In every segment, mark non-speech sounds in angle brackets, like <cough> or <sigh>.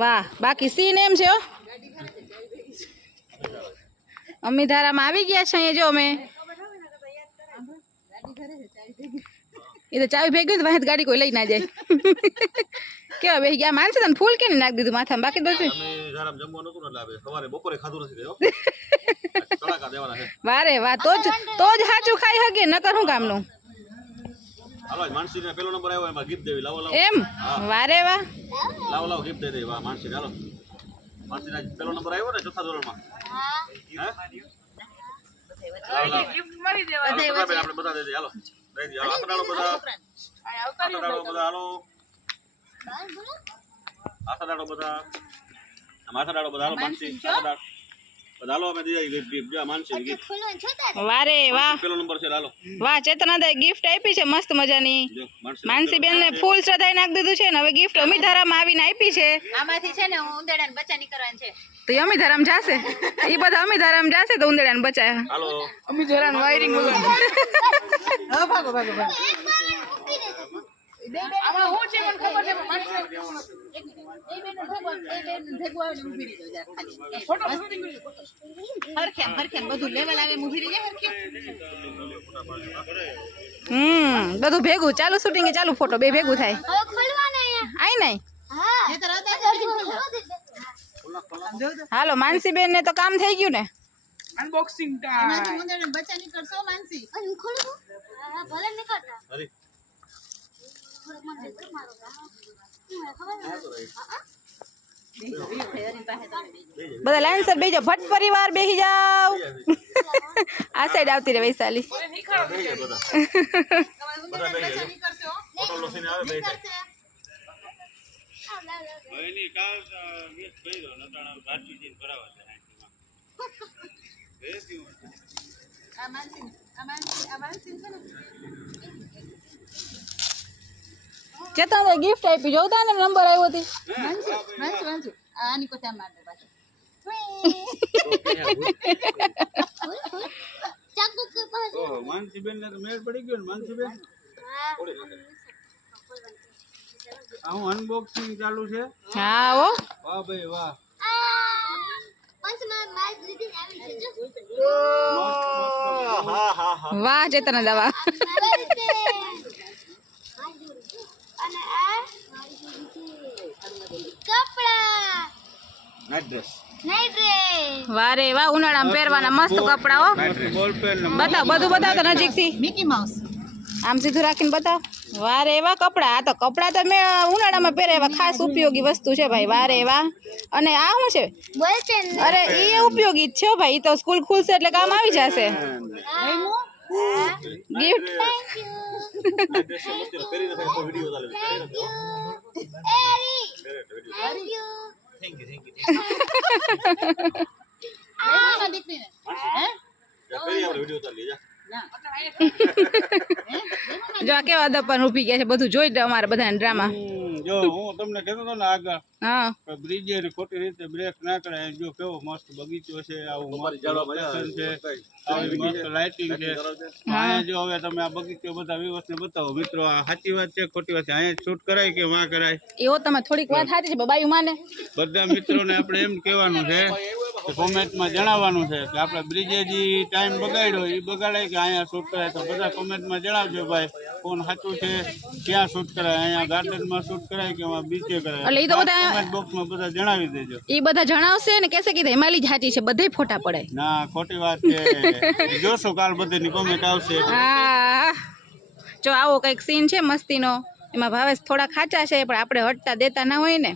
વાહ બાકી સીન એમ છે હો. અમીધારામાં આવી ગયા છે અહીંયા જો અમે. એ તો ચાવી ભેગી હોય તો વાંહે ગાડી કોઈ લઈ ના જાય. કેવા બે ગયા? માનશે તને ફૂલ કે નાખી દીધું માથામાં? બાકી બધું અમે જરામ જમવા નતું ને એટલે હવે સવારે બપોરે ખાધું નથી ગયો તડાકા દેવાના છે. વારે વાહ તો જ તો જ સાચું ખાઈ હગે નકર શું કામનું હાલો માનસી ને પેલો નંબર આવ્યો એમાં ગિફ્ટ દેવી લાવો લાવો. એમ? વારે વાહ. લાવો લાવો ગિફ્ટ દે દે. વાહ માનસી હાલો. માનસી ના પેલો નંબર આવ્યો ને ચોથા ધોરણમાં? આપણે બધા દઈ દે હાલો. દઈ દઈએ. હાલો, બધા. બધા. હાલો. હાથ અડાડો બધા. હાથ અડાડો બધા હાલો માનસી. અડાડ. હાલો અમે. વારે વાહ. પેલો નંબર છે હાલો વાહ ચેતનાદાએ ગિફ્ટ આપી છે મસ્ત મજાની. માનસી માનસીબેન ને ફૂલ શ્રદ્ધાએ નાખ દીધું છે ને હવે ગિફ્ટ અમીધારામાં આવીને આપી છે. આમાંથી છે ને ઉંદરડા બચ્ચા નીકળવાનું છે. તો એ અમીધારામ જાશે? એ બધા અમીધારામ જાશે તો ઉંદડાને બચાય. હાલો. અમીધારાનું વાયરિંગ બધું લેવલ આવે ઊભી રહી જાય હરખેમ હમ બધું ભેગું. ચાલુ શૂટિંગ ચાલુ ફોટો બે ભેગું થાય. આઈ નહીં. હાલો માનસીબેન ને તો કામ થઈ ગયું ને? એમાંથી ઉંદરડા બચ્ચા નીકળશો માનસી. હરી બધા લાઈનસર બેહી જાઓ. ભટ્ટ પરિવાર બેહી જાઓ. <laughs> આ સાઈડ આવતી રે વૈશાલી બેહી જાય બધા બધા બેહી જાય ચેતન ગિફ્ટ આપી જોતા ને નંબર આવ્યો હતી માનસી માનસી માનસી આ આની કોથા માર દે પાછું માનસીબેન ને તો મેળ પડી ગયો ને માનસીબેન? આ હું અનબોક્સિંગ ચાલુ છે? હા ઓ વાહ ભાઈ વાહ. હા હા હા વાહ ચેતન દવા <laughs> નાઇટ ડ્રેસ વારે વાહ ઉનાળામાં પહેરવાના મસ્ત કપડા હો. બતાવ બધું બતાવ તો નજીકથી. મિકી માઉસ આમ સીધું રાખીને બતાવ. વારે એવા કપડા. આ તો કપડા તો મેં ઉનાળામાં પહેરે એવા ખાસ ઉપયોગી વસ્તુ છે ભાઈ વારે એવા અને આ શું છે? અરે એ ઉપયોગી જ છે ભાઈ તો સ્કૂલ ખુલશે એટલે કામ આવી જશે. Gift thank dress thank you thank you દીકરીને હે જા આ કેવા દપાન ઊભી ગયા છે બધું જોઈ લે અમારે બધાને ડ્રામા જો હું તમને કહેતો હતો ને આગળ હા. બ્રિજે ને ખોટી રીતે બ્રેક ના કરાય જો કેવો મસ્ત બગીચો છે આવું મસ્ત છે આવી મસ્ત લાઇટિંગ છે. અહીંયા જો હવે તમે આ બગીચો બધા વ્યવસ્થિત બતાવો. મિત્રો આ સાચી વાત છે ખોટી વાત છે? અહીંયા શૂટ કરાય કે વાં કરાય? એવો તમે થોડીક વાત સાચી છે બાયું માને બધા મિત્રોને આપણે એમ કહેવાનું છે કોમેન્ટમાં જણાવવાનું છે કે આપણે બ્રિજે જે ટાઈમ બગાડ્યો એ બગાડાય કે અહીંયા શૂટ કરાય તો બધા કોમેન્ટમાં જણાવજો ભાઈ કોણ સાચું છે ક્યાં શૂટ કરાય અહીંયા ગાર્ડનમાં શૂટ કરાય કે બીચે કરાય? એટલે એ તો બધા- કોમેન્ટ બોક્સમાં બધા જણાવી દેજો. એ બધા જણાવશે ને કહેશે કે હિમાલી જ સાચી છે બધે ફોટા પડે. ના ખોટી વાત છે. જોશો કાલ બધેની કોમેન્ટ આવશે. હા. જો આવો કંઈક સીન છે મસ્તીનો એમાં ભાવેશ થોડા ખાચા છે પણ આપણે હટતા દેતા ના હોય ને.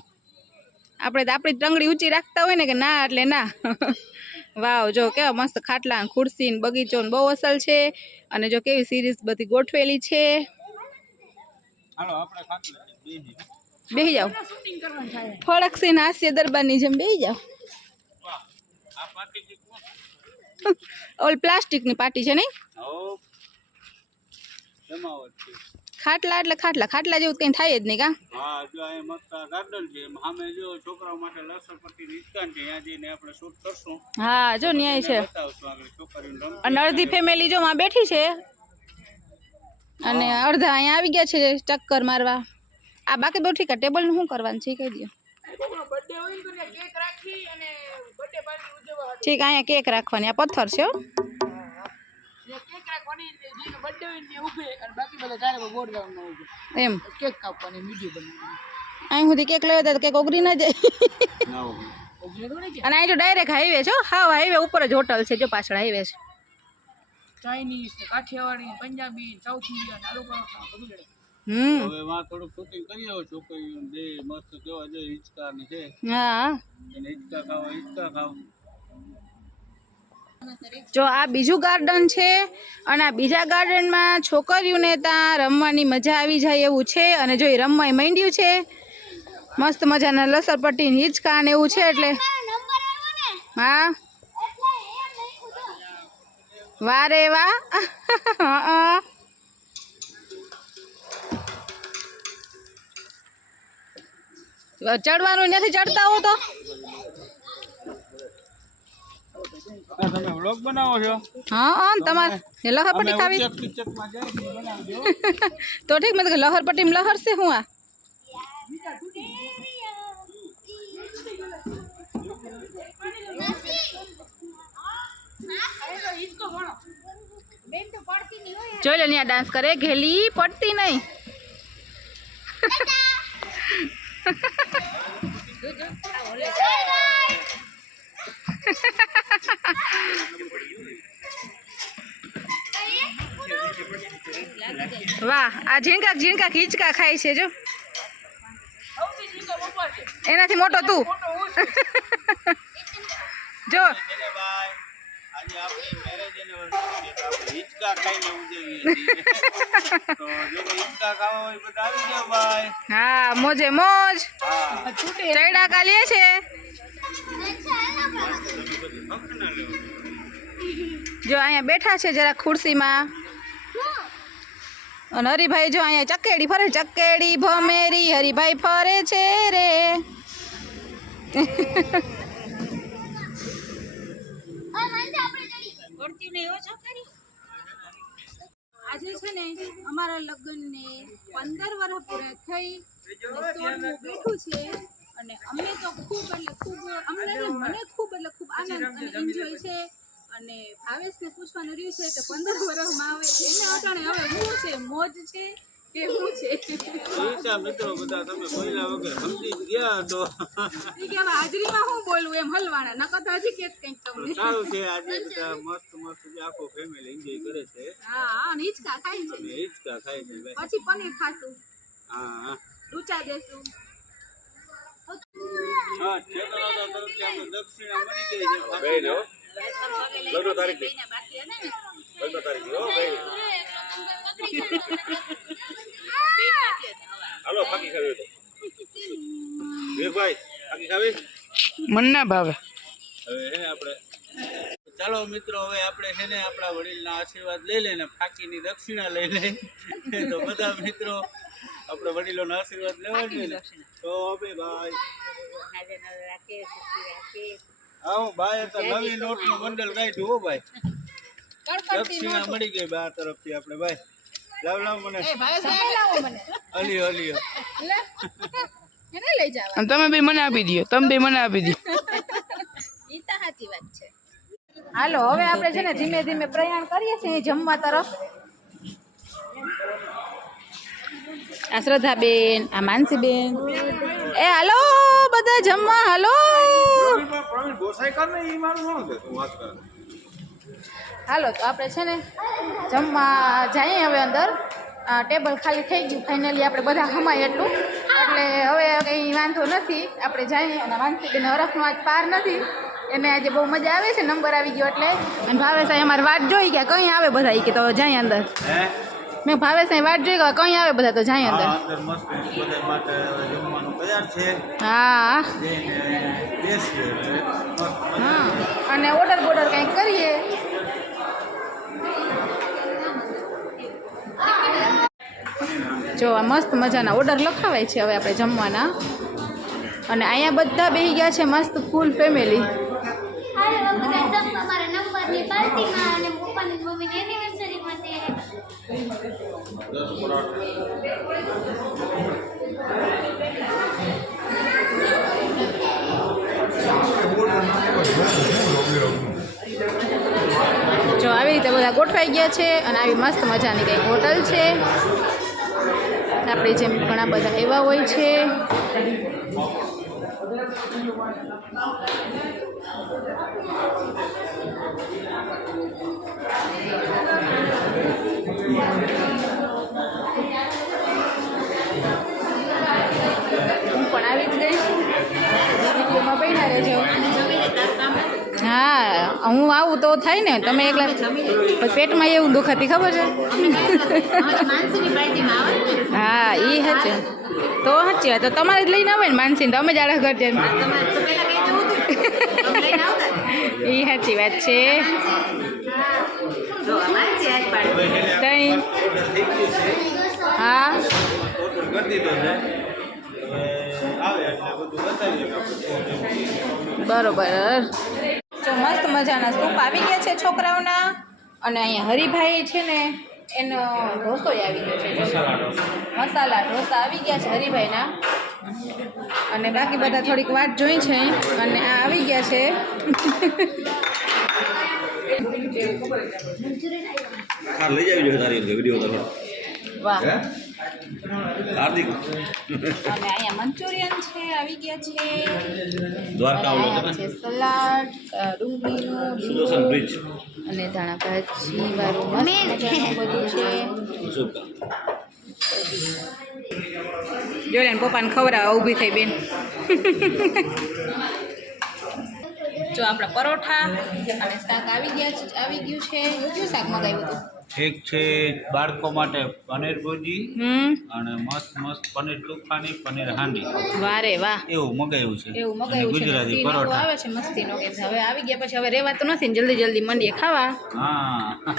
આપણે તો આપણી ટંગડી ઊંચી રાખતા હોય ને કે ના એટલે ના. વાવ જો કેવા મસ્ત ખાટલા ખુરશી ને બગીચો ને બહુ અસલ છે. અને જો કેવી સિરીઝ બધી ગોઠવેલી છે. બેસી બેહી જાઓ. ફળકસી સિંહ હાસ્ય દરબારની જેમ બેહી જાઓ. ઓલ પ્લાસ્ટિકની પ્લાસ્ટિકની પાટી છે નહીં? ખાટલા એટલે ખાટલા. ખાટલા જેવું કંઈ થાય જ નહીં કા? હા જો અહીંયા મસ્ત ગાર્ડન છે. સામે જો છોકરાઓ માટે લસણપટ્ટી દુકાન છે. ત્યાં જઈને આપણે શૂટ કરશું. હા જો ન્યાય છે. અને અડધી ફેમિલી જો માં બેઠી છે. અને અડધા અહીંયા આવી ગયા છે ચક્કર મારવા. આ બાકી બધું ઠીક ટેબલનું શું કરવાનું છે કહી દો. ઠીક અહીંયા કેક રાખવાની. આ પથ્થર છે હો. કેક રાખવાની જેનો બર્થડે હોય ને ઉભે અને બાકી બધા ચારે બોર્ડ ગ્રાઉન્ડમાં ઉભે એમ. કેક કાપવાની વીડિયો બનાવવાની. અહીં સુધી કેક લેવા તો કેક ઓગળી ના જાય. ના હોય. ઓગલે થોડી કે અને અહીં જો ડાયરેક્ટ હાઈવે છે હો. હાવ હાઈવે ઉપર જ હોટલ છે જો પાછળ હાઈવે છે. ચાઇનીઝ ને કાઠિયાવાડી પંજાબી સાઉથ ઇન્ડિયન આલુ પરોઠા બધું મળે હમ. હવે માં થોડુંક શૂટિંગ કરી આવો છોકરીઓ બે મસ્ત કેવા જો હિંચકા ને છે. હા. એને હિંચકા ખાવા હિંચકા ખાવ. જો આ બીજું ગાર્ડન છે અને આ બીજા ગાર્ડનમાં છોકરીઓને ત્યાં રમવાની મજા આવી જાય એવું છે અને જો એ રમવાય માંડ્યું છે, મસ્ત મજાના લસરપટ્ટી હિંચકા ને એવું છે એટલે. હા? વારે વાહ <laughs> ચડવાનું નથી, ચડતા હું તો આ તમે વ્લોગ બનાવો છો? હા હા તમારે એ લહરપટ્ટી અમે ખાવી ઉચ્ચક પિચ્ચકમાં જાય ને બનાવજો. <laughs> તો ઠીક મેં તો કીધું લહરપટ્ટીમાં લહર છે હું આ? જોઈ લે ત્યાં ડાન્સ કરે. ઘેલી પડતી નહીં. <laughs> <laughs> વાહ, આ ઝીણકા ઝીણકા ખીચકા ખાય છે, જો. એનાથી મોટો તું. જો. હા, મોજે મોજ. ચૈડા કાલીએ છે? જો અહીંયા બેઠા છે જરા ખુરશીમાં. અને હરિભાઈ જો અહીંયા ચકેડી ફરે, ચકેડી ભમેરી, હરિભાઈ ફરે છે રે. આજે છે ને અમારા લગ્નને પંદર વર્ષ પૂરા થઈ. અને બેઠું છે. અને અમને તો ખૂબ એટલે ખૂબ અમને મને ખૂબ એટલે ખૂબ આનંદ અને એન્જોય છે. અને ભાવેશને પૂછવાનું રહ્યું છે કે પંદર વર્ષમાં આવે છે. એને અટાણે હવે શું છે મોજ છે કે શું છે? મિત્રો બધા તમે બોલ્યા વગર સમજી ગયા તો. કે હાજરીમાં શું બોલવું એમ હલવાના નકર તો હજી કેત કંઈક તમને. સારું છે આજે બધા મસ્ત મસ્ત જે આખો ફેમિલી એન્જોય કરે છે. હા અને હિંચકા ખાય છે. અને ખાય છે પછી પનીર ખાશું. હા હા. દેશું. હાલો ફાકી ખાવી વિવેકભાઈ ફાકી ખાવી? મન ના ભાવે. હવે હે આપણે. ચાલો મિત્રો હવે આપણે છે ને આપણા વડીલના આશીર્વાદ લઈ લઈને ફાકીની દક્ષિણા લઈ લઈ. તો બધા મિત્રો આપણે વડીલોના આશીર્વાદ લેવા જોઈએ તો હવે ભાઈ. હા હું ભાઈ તો નવી નોટનું બંડલ કાઢ્યું હો ભાઈ. દક્ષિણા મળી ગઈ બા તરફથી આપણે ભાઈ. લાવ લાવ મને. અલી અલી એને લઈ જવા. અને તમે બી મને આપી દો તમે બી મને આપી દો ઈ તો સાચી વાત છે. હાલો હવે આપણે છે ને ધીમે ધીમે પ્રયાણ કરીએ છીએ જમવા તરફ. આ શ્રદ્ધાબેન, આ માનસીબેન. એ હાલો, બધા જમવા, હાલો. હાલો, તો આપણે છે ને જમવા જઈએ હવે અંદર. ટેબલ ખાલી થઈ ગયું ફાઇનલી આપણે બધા હમાય એટલું. એટલે હવે કંઈ વાંધો નથી, આપણે જઈએ અને માનસીબેન હરખનો આજ પાર નથી. એને આજે બહુ મજા આવે છે, નંબર આવી ગયો એટલે. અને ભાવેશ સાહેબ અમારી વાત જોઈ ગયા, કંઈ આવે બધા કે તો જઈએ અંદર. મેં ભાવેશ અહીં વાટ જોઈ કઈ આવે બધા તો જાય અંદર. મસ્ત બધા માટે જમવાનું તૈયાર છે. હા. હા. અને ઓર્ડર બોર્ડર કંઈક કરીએ. જો આ મસ્ત મજાના ઓર્ડર લખાવાય છે હવે આપણે જમવાના. અને અહીંયા બધા બેસી ગયા છે મસ્ત ફૂલ ફેમિલી જો આવી રીતે બધા ગોઠવાઈ ગયા છે અને આવી મસ્ત મજાની કંઈક હોટલ છે આપણે જેમ ઘણા બધા એવા હોય છે Thank you. વિડીયોમાં પડ્યા રહેજો. હા હું આવું તો થાય ને તમે એકલા પેટમાં એવું દુખાતી ખબર છે? હા એ હશે તો સાચી વાત તો તમારે જ લઈને આવે ને માનસીને તો અમે જ આડા ઘર જઈને. એ સાચી વાત છે. હા. બરોબર. જો મસ્ત મજાના સૂપ આવી ગયા છે છોકરાઓના. અને અહીંયા હરિભાઈ છે ને એનો ઢોસો આવી ગયો છે. મસાલા ઢોસા આવી ગયા છે હરિભાઈના. અને બાકી બધા થોડીક વાટ જોઈ છે. અને આ આવી ગયા છે. લઈ જાવી જોઈએ તારી વીડિયો વાહ. હાર્દિક. અને અહીંયા મંચુરિયન છે આવી ગયા છે. દ્વારકા છે સલાડ ડુંગળીનું સુદર્શન બ્રિજ અને ધાણા ભાજી વાળું મસ્ત બધું છે. શુભકા જો ને પપ્પાને ખવડાવવા ઊભી થઈ બેન. જો આપણા પરોઠા અને શાક આવી ગયા આવી ગયું છે. કયું શાક મગાવ્યું હતું? એક છે બાળકો માટે પનીર ભુજી હમ. અને મસ્ત મસ્ત પનીર તુફાની પનીર હાંડી. વારે વાહ. એવું મગાવ્યું છે. એવું મગાવ્યું છે. ગુજરાતી પરોઠા. આવે છે મસ્તીનો કે હવે આવી ગયા પછી હવે રેવાતું નથી જલ્દી જલ્દી મંડીએ ખાવા. હા.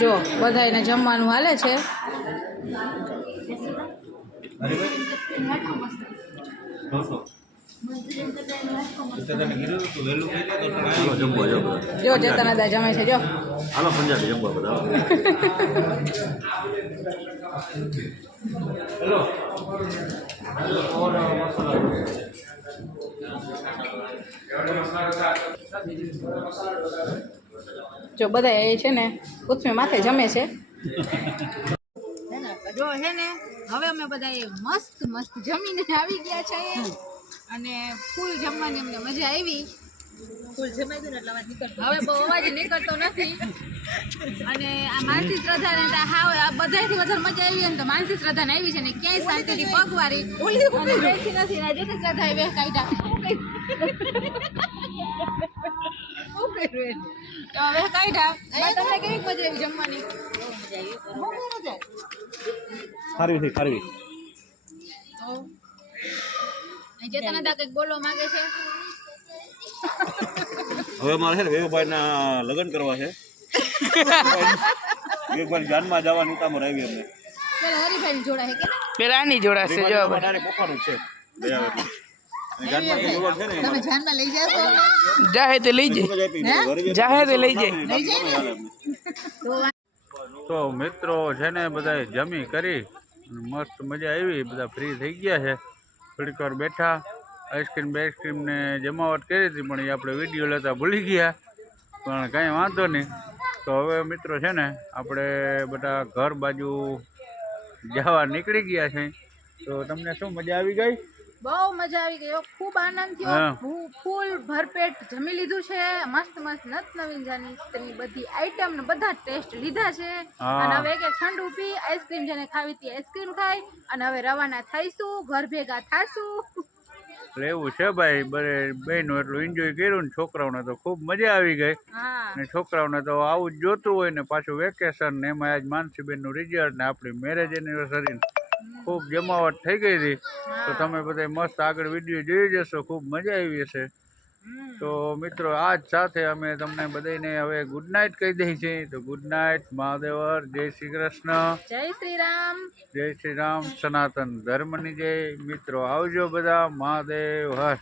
જો બધા એને જમવાનું હાલે છે. ઢોસો. જો જતનદા જમે છે જો. હાલો પંજાબી જમવા બધા. હેલો જો બધા એ છે ને પૃથ્વી માથે જમે છે. જો હે ને હવે અમે બધા મસ્ત મસ્ત જમીને આવી ગયા છે અને ફૂલ જમવાની અમને મજા આવી. ફૂલ જમાઈ ગયું એટલે અવાજ નીકળતો હવે બહુ અવાજ નીકળતો નથી. અને આ માનસી શ્રદ્ધા ને તો હાવ આ બધાથી વધારે મજા આવી ને તો માનસી શ્રદ્ધા ને આવી છે ને ક્યાંય શાંતિથી પગવારી ઓલી નથી ને જેથી શ્રદ્ધા એ બે કાઢ્યા. હવે કાઢ્યા. તમને કેવી મજા આવી જમવાની? બહુ મજા ચેતન દા કંઈક બોલવા માંગે છે? હવે મારે છે ને વેવુભાઈના લગ્ન કરવા છે. <laughs> વેવુભાઈ જાનમાં જવાનું કામ આવી અમને પેલા ની જોડા છે જો ડાયરેક્ટ છે ને લઈ જાશો જાહે તે લઈ જાય. જાહે તો લઈ જાય. તો મિત્રો છે ને બધા જમી કરી મસ્ત મજા આવી બધા ફ્રી થઈ ગયા છે. થોડીક બેઠા આઈસ્ક્રીમ બાઈસ્ક્રીમને જમાવટ કરી હતી, પણ એ આપણે વીડિયો લેતા ભૂલી ગયા. પણ કાંઈ વાંધો નહીં. તો હવે મિત્રો છે ને, આપણે બધા ઘર બાજુ જવા નીકળી ગયા છે તો તમને શું મજા આવી ગઈ? બહુ મજા આવી ગઈ ખૂબ આનંદ થયો. હું. ફૂલ ભરપેટ જમી લીધું છે. મસ્ત મસ્ત નત નવીન જાની તેની બધી આઈટમ ને બધા ટેસ્ટ લીધા છે. અને હવે એક ઠંડુ પી આઈસ્ક્રીમ જેને ખાવી હતી આઈસ્ક્રીમ ખાઈ અને હવે રવાના થઈશું ઘર ભેગા થાશું. એવું છે ભાઈ બરે બહેનો એટલું એન્જોય કર્યું ને છોકરાઓને તો ખૂબ મજા આવી ગઈ. ને છોકરાઓને તો આવું જ જોતું હોય ને પાછું વેકેશન ને એમાં આજ માનસીબેનનું રિઝલ્ટ ને આપણી મેરેજ એનિવર્સરી ખૂબ જમાવટ થઈ ગઈ હતી. તો તમે બધા મસ્ત આગળ વીડિયો જોઈ જશો. ખૂબ મજા આવી હશે. તો મિત્રો આ જ સાથે અમે તમને બધાને હવે ગુડ નાઇટ કહી દઈએ છીએ. તો ગુડ નાઇટ મહાદેવર જય શ્રી કૃષ્ણ. જય શ્રી રામ. જય શ્રી રામ સનાતન ધર્મની જય. મિત્રો આવજો બધા મહાદેવ હર